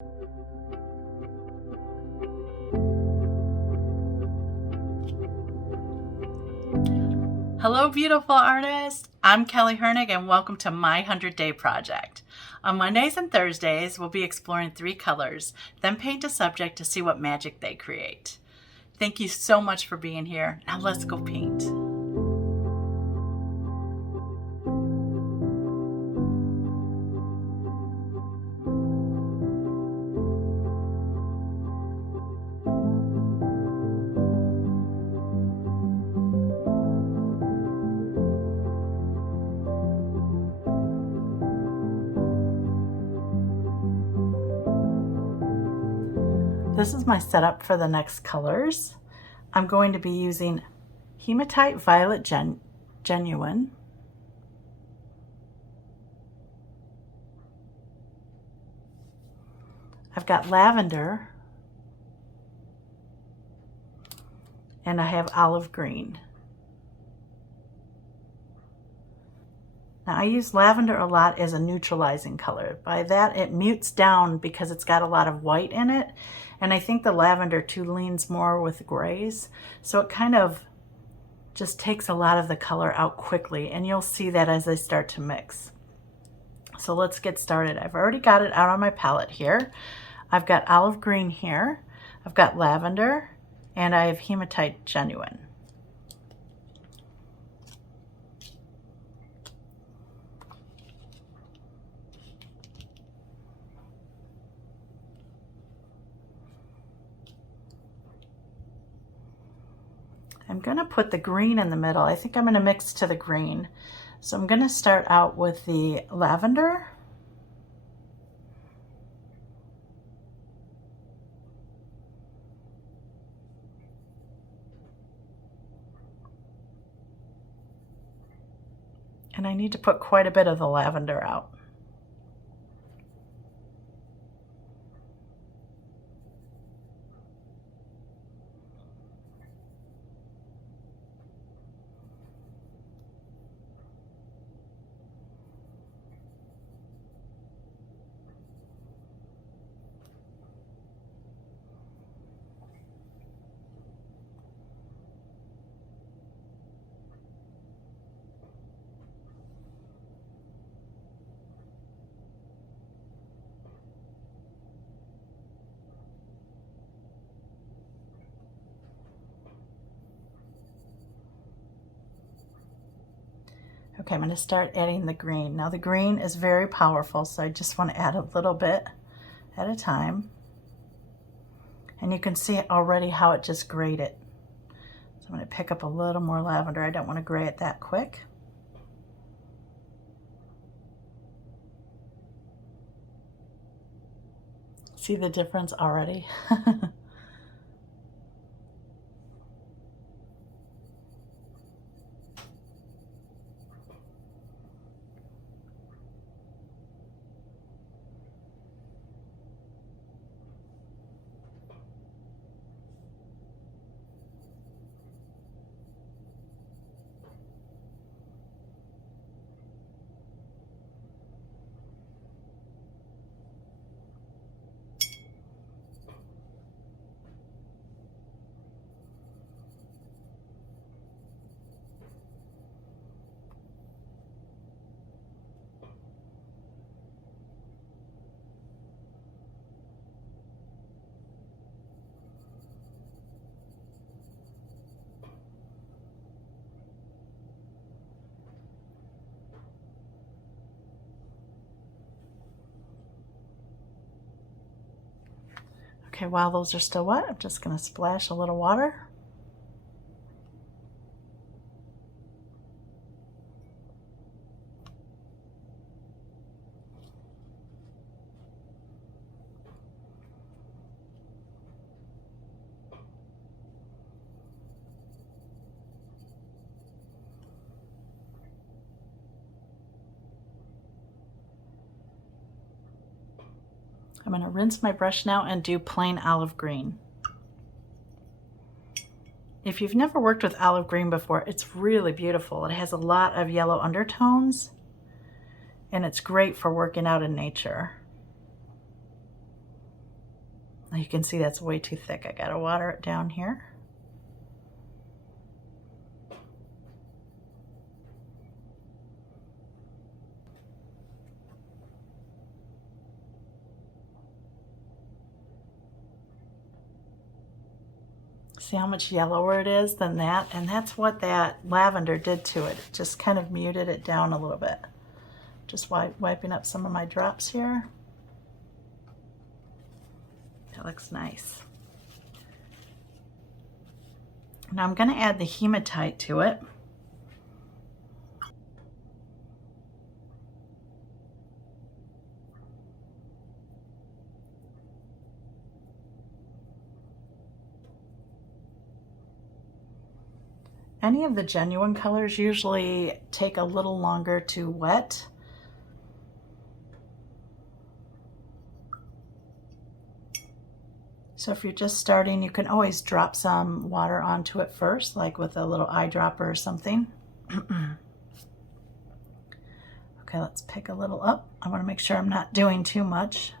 Hello, beautiful artists. I'm Kelly Hernig, and welcome to my 100-Day Project. On Mondays and Thursdays, we'll be exploring 3 colors, then paint a subject to see what magic they create. Thank you so much for being here. Now let's go paint. This is my setup for the next colors. I'm going to be using Hematite Violet Genuine, I've got lavender, and I have olive green. Now I use lavender a lot as a neutralizing color. By that it mutes down because it's got a lot of white in it, and I think the lavender too leans more with grays, so it kind of just takes a lot of the color out quickly, and you'll see that as they start to mix. So let's get started. I've already got it out on my palette here. I've got olive green here, I've got lavender, and I have Hematite Genuine. I'm going to put the green in the middle. I think I'm going to mix to the green. So I'm going to start out with the lavender. And I need to put quite a bit of the lavender out. Okay, I'm going to start adding the green. Now the green is very powerful, so I just want to add a little bit at a time. And you can see already how it just grayed it. So I'm going to pick up a little more lavender. I don't want to gray it that quick. See the difference already? Okay, while those are still wet, I'm just going to splash a little water. I'm going to rinse my brush now and do plain olive green. If you've never worked with olive green before, it's really beautiful. It has a lot of yellow undertones, and it's great for working out in nature. You can see that's way too thick. I gotta water it down here. See how much yellower it is than that? And that's what that lavender did to it. It just kind of muted it down a little bit. Just wiping up some of my drops here. That looks nice. Now I'm going to add the hematite to it. Any of the genuine colors usually take a little longer to wet. So if you're just starting, you can always drop some water onto it first, like with a little eyedropper or something. Okay, let's pick a little up. I want to make sure I'm not doing too much.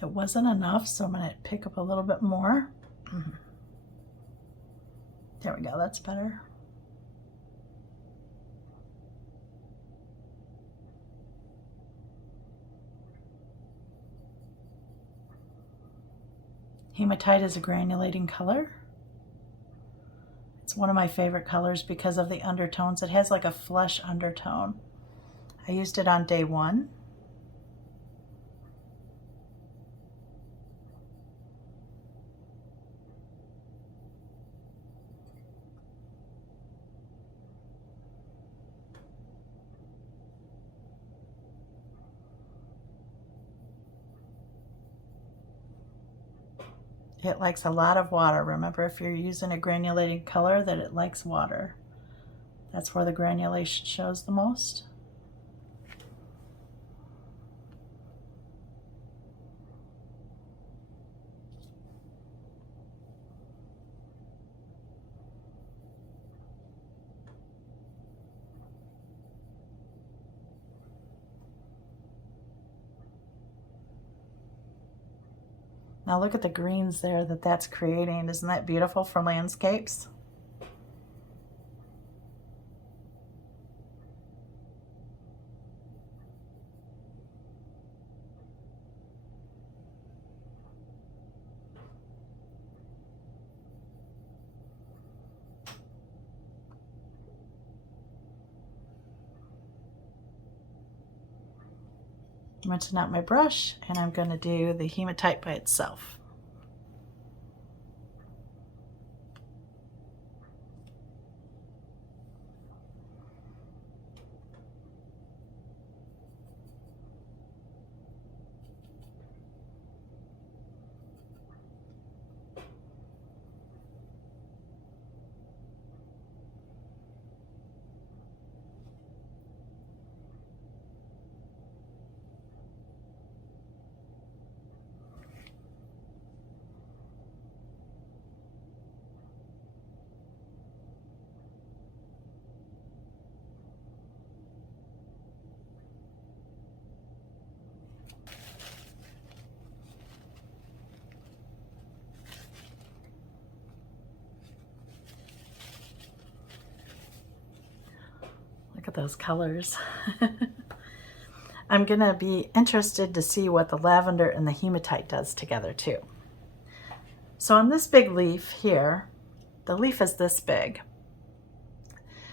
It wasn't enough, so I'm going to pick up a little bit more. There we go, that's better. Hematite is a granulating color. It's one of my favorite colors because of the undertones. It has like a flesh undertone. I used it on day 1. It likes a lot of water. Remember, if you're using a granulating color, that it likes water. That's where the granulation shows the most. Now look at the greens there that's creating. Isn't that beautiful for landscapes? I'm rinsing out my brush, and I'm going to do the hematite by itself. Look at those colors. I'm gonna be interested to see what the lavender and the hematite does together too. So on this big leaf here, the leaf is this big.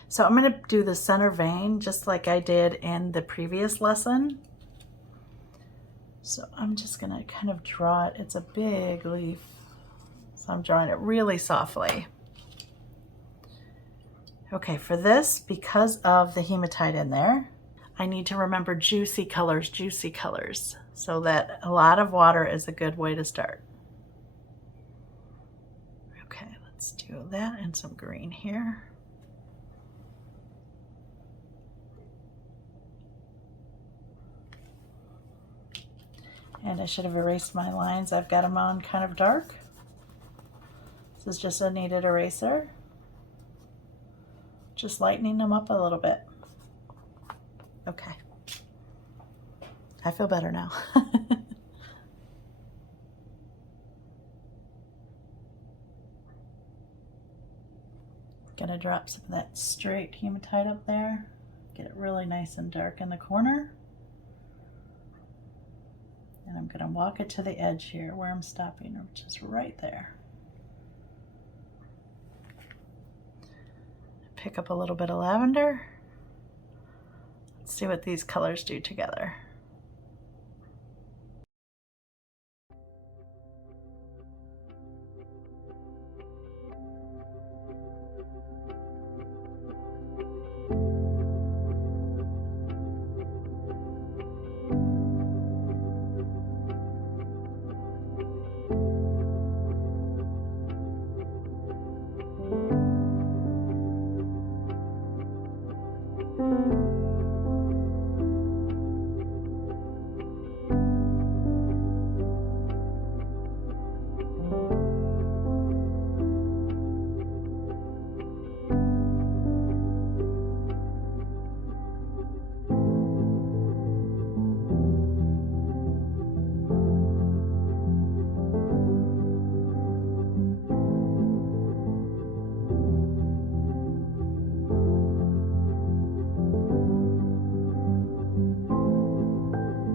So I'm gonna do the center vein just like I did in the previous lesson. So I'm just gonna kind of draw it. It's a big leaf, so I'm drawing it really softly. Okay, for this, because of the hematite in there, I need to remember juicy colors, so that a lot of water is a good way to start. Okay, let's do that and some green here. And I should have erased my lines. I've got them on kind of dark. This is just a kneaded eraser. Just lightening them up a little bit. Okay. I feel better now. Gonna drop some of that straight hematite up there. Get it really nice and dark in the corner. And I'm gonna walk it to the edge here where I'm stopping, which is right there. Pick up a little bit of lavender. Let's see what these colors do together.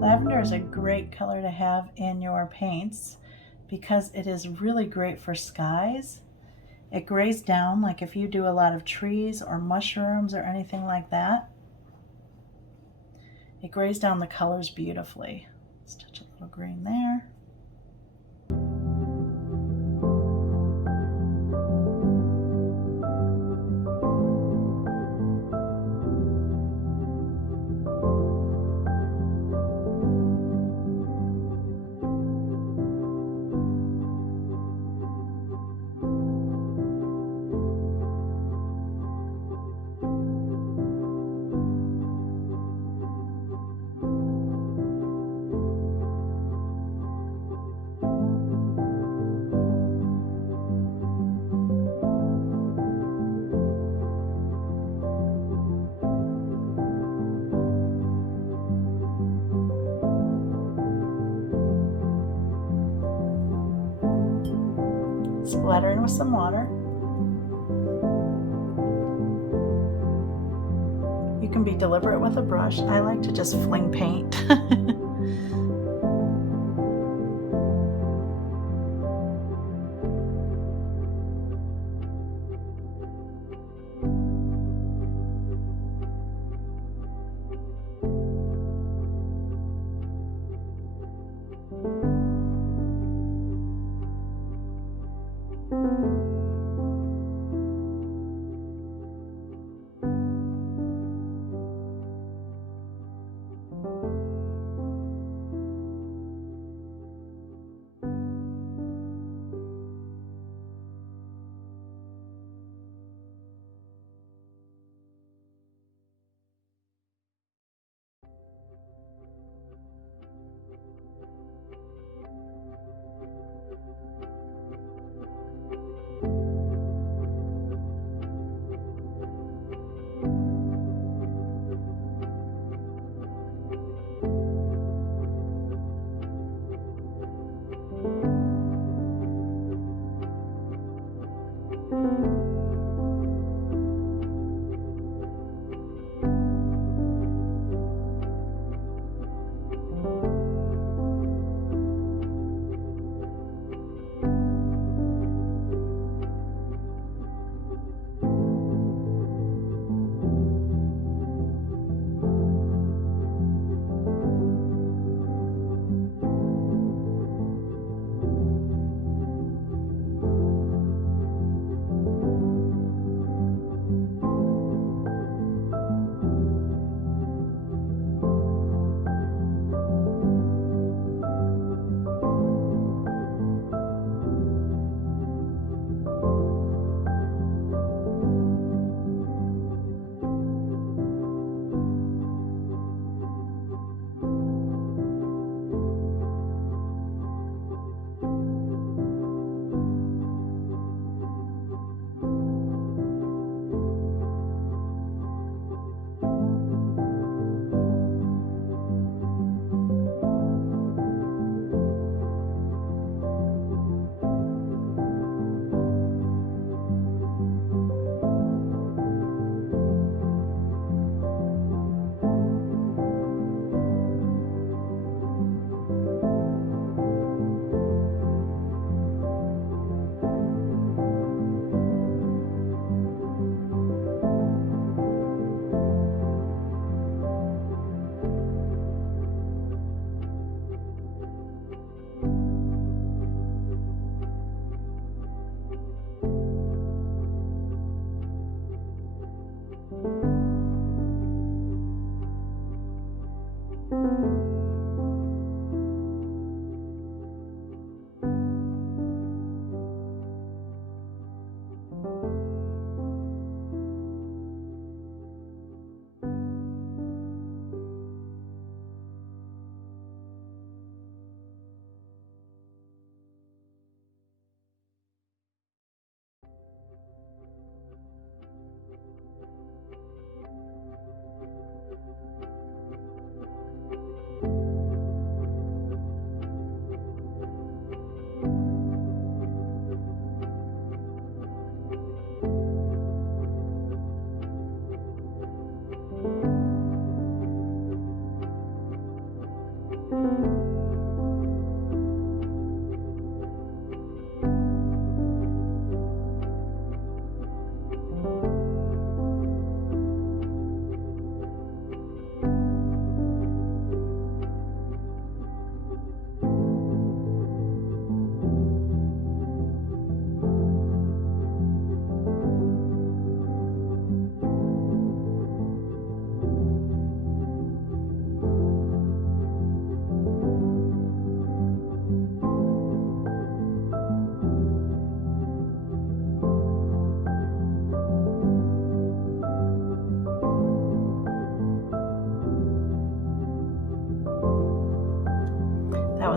Lavender is a great color to have in your paints because it is really great for skies. It grays down, like if you do a lot of trees or mushrooms or anything like that. It grays down the colors beautifully. Let's touch a little green there. Splattering with some water. You can be deliberate with a brush. I like to just fling paint.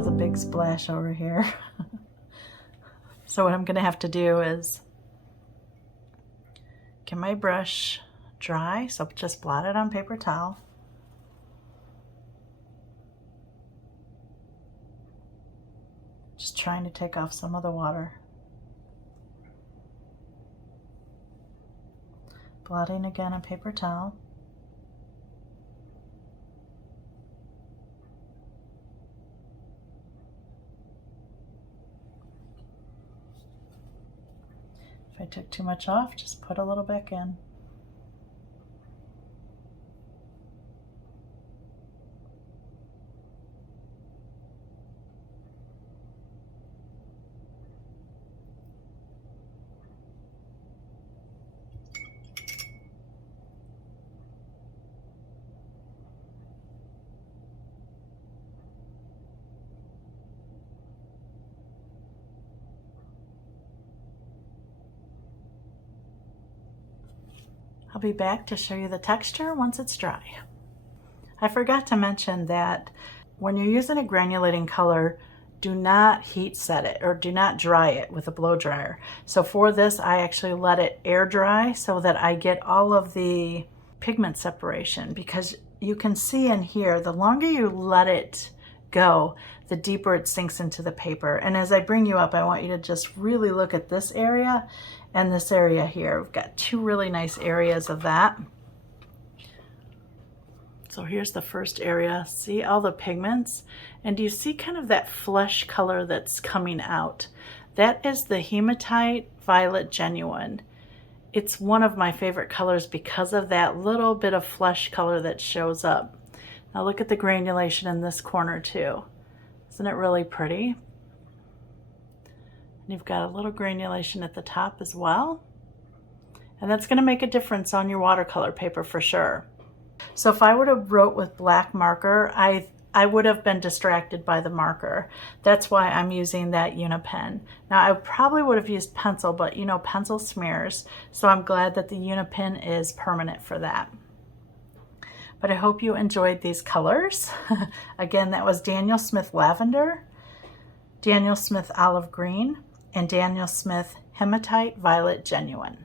was a big splash over here. So what I'm gonna have to do is get my brush dry, so just blot it on paper towel. Just trying to take off some of the water. Blotting again on paper towel. If I took too much off, just put a little back in. I'll be back to show you the texture once it's dry. I forgot to mention that when you're using a granulating color, do not heat set it or do not dry it with a blow dryer. So for this, I actually let it air dry so that I get all of the pigment separation, because you can see in here, the longer you let it go, the deeper it sinks into the paper. And as I bring you up, I want you to just really look at this area and this area here. We've got two really nice areas of that. So here's the first area. See all the pigments? And do you see kind of that flesh color that's coming out? That is the Hematite Violet Genuine. It's one of my favorite colors because of that little bit of flesh color that shows up. Now look at the granulation in this corner too. Isn't it really pretty? And you've got a little granulation at the top as well. And that's going to make a difference on your watercolor paper for sure. So if I would have wrote with black marker, I would have been distracted by the marker. That's why I'm using that Unipen. Now I probably would have used pencil, but you know, pencil smears. So I'm glad that the Unipen is permanent for that. But I hope you enjoyed these colors. Again, that was Daniel Smith Lavender, Daniel Smith Olive Green, and Daniel Smith Hematite Violet Genuine.